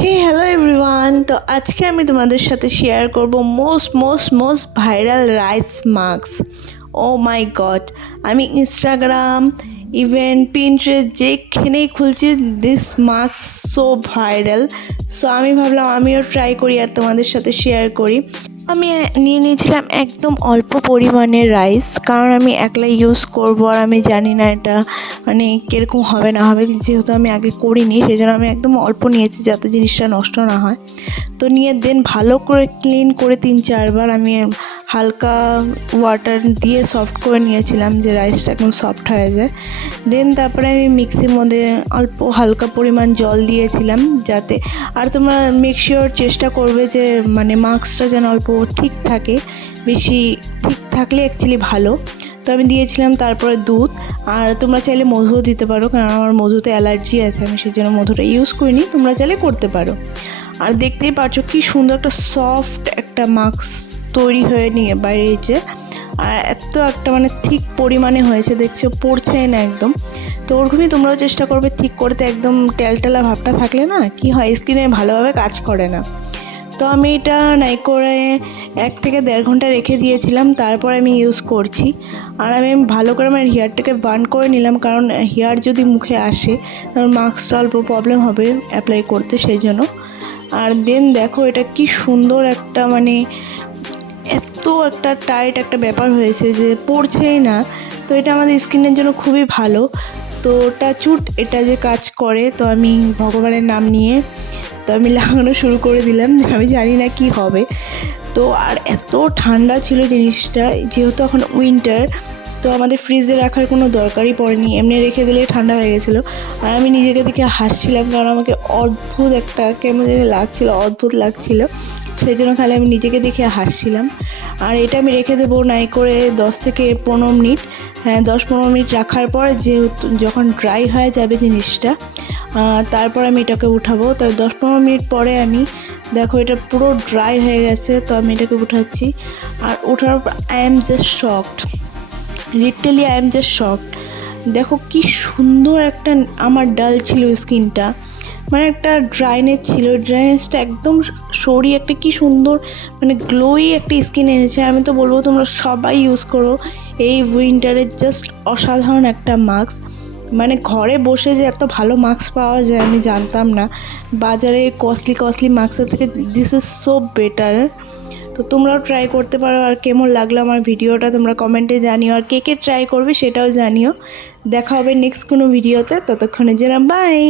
Hello everyone. তো আজকে আমি তোমাদের সাথে শেয়ার করব মোস্ট ভাইরাল রাইস মাস্ক। ও মাই গড, আমি ইনস্টাগ্রাম ইভেন পিন্টারেস্ট যেখানেই খুলছি this mask so viral. So আমি ভাবলাম আমিও ট্রাই করি আর তোমাদের সাথে শেয়ার করি। আমি নিয়ে নিয়েছিলাম একদম অল্প পরিমাণের রাইস, কারণ আমি একলা ইউজ করব আর আমি জানি না এটা মানে কীরকম হবে না হবে, যেহেতু আমি আগে করিনি সেই জন্য আমি একদম অল্প নিয়েছি যাতে জিনিসটা নষ্ট না হয়। তো নিয়ে দেন ভালো করে ক্লিন করে 3-4 বার আমি হালকা ওয়াটার দিয়ে সফট করে নিয়েছিলাম, যে রাইসটা একদম সফট হয়ে যায়। দেন তারপরে আমি মিক্সির মধ্যে অল্প হালকা পরিমাণ জল দিয়েছিলাম যাতে, আর তোমরা মেক শিওর চেষ্টা করবে যে মানে মাস্কটা যেন অল্প ঠিক থাকে, বেশি ঠিক থাকলে অ্যাকচুয়ালি ভালো। তো আমি দিয়েছিলাম তারপরে দুধ, আর তোমরা চাইলে মধুও দিতে পারো, কারণ আমার মধুতে অ্যালার্জি আছে, আমি সেই জন্য মধুটা ইউজ করিনি, তোমরা চাইলে করতে পারো। আর দেখতেই পাচ্ছ কি সুন্দর একটা সফট একটা মাস্ক তৈরি হয়ে নিয়ে বাইরেছে, আর এত একটা মানে ঠিক পরিমাণে হয়েছে, দেখছো পড়ছেই না একদম। তো ওরকমই তোমরাও চেষ্টা করবে ঠিক করতে, একদম টেলটেলা ভাবটা থাকলে না কি হয় স্কিনে ভালোভাবে কাজ করে না। তো আমি এটা নাই করে 1 থেকে 1.5 ঘন্টা রেখে দিয়েছিলাম, তারপর আমি ইউজ করছি। আর আমি ভালো করে আমার হেয়ারটাকে বার্ন করে নিলাম, কারণ হেয়ার যদি মুখে আসে তাহলে মাস্কটা অল্প প্রবলেম হবে অ্যাপ্লাই করতে, সেই জন্য। আর দেন দেখো এটা কি সুন্দর একটা মানে এত একটা টাইট একটা ব্যাপার হয়েছে যে পড়ছেই না। তো এটা আমাদের স্কিনের জন্য খুবই ভালো। তো টাচউড এটা যে কাজ করে, তো আমি ভগবানের নাম নিয়ে তো আমি লাগানো শুরু করে দিলাম, আমি জানি না কি হবে। তো আর এত ঠান্ডা ছিল জিনিসটা, যেহেতু এখন উইন্টার, তো আমাদের ফ্রিজে রাখার কোনো দরকারই পড়েনি, এমনি রেখে দিলেই ঠান্ডা হয়ে গেছিলো। আর আমি নিজেকে দেখে হাসছিলাম, কারণ আমাকে অদ্ভুত একটা কেমন জানি লাগছিলো, অদ্ভুত লাগছিলো, সেই জন্য খালি আমি নিজেকে দেখে হাসছিলাম। আর এটা আমি রেখে দেবো নাই করে 10 থেকে 15 মিনিট, হ্যাঁ 10-15 মিনিট রাখার পর যেহেতু যখন ড্রাই হয়ে যাবে জিনিসটা, তারপর আমি এটাকে উঠাবো। তো 10-15 মিনিট পরে আমি দেখো এটা পুরো ড্রাই হয়ে গেছে, তো আমি এটাকে উঠাচ্ছি। আর ওঠার পর I am just shocked, literally I am just shocked. দেখো কি সুন্দর একটা, আমার ডাল ছিল স্কিনটা, মানে একটা ড্রাইনেস ছিল, ড্রাইনেসটা একদম সরিয়ে একটা কি সুন্দর মানে গ্লোই একটা স্কিন এনেছে। আমি তো বলবো তোমরা সবাই ইউজ করো এই উইন্টারে, জাস্ট অসাধারণ একটা মাস্ক। মানে ঘরে বসে যে এত ভালো মাস্ক পাওয়া যায় আমি জানতাম না, বাজারে কস্টলি মাস্কের থেকে দিস ইজ সো বেটার। তো তোমরাও ট্রাই করতে পারো। আর কেমন লাগলো আমার ভিডিওটা তোমরা কমেন্টে জানিও, আর কে কে ট্রাই করবে সেটাও জানিও। দেখা হবে নেক্সট কোনো ভিডিওতে, ততক্ষণে যেন বাই।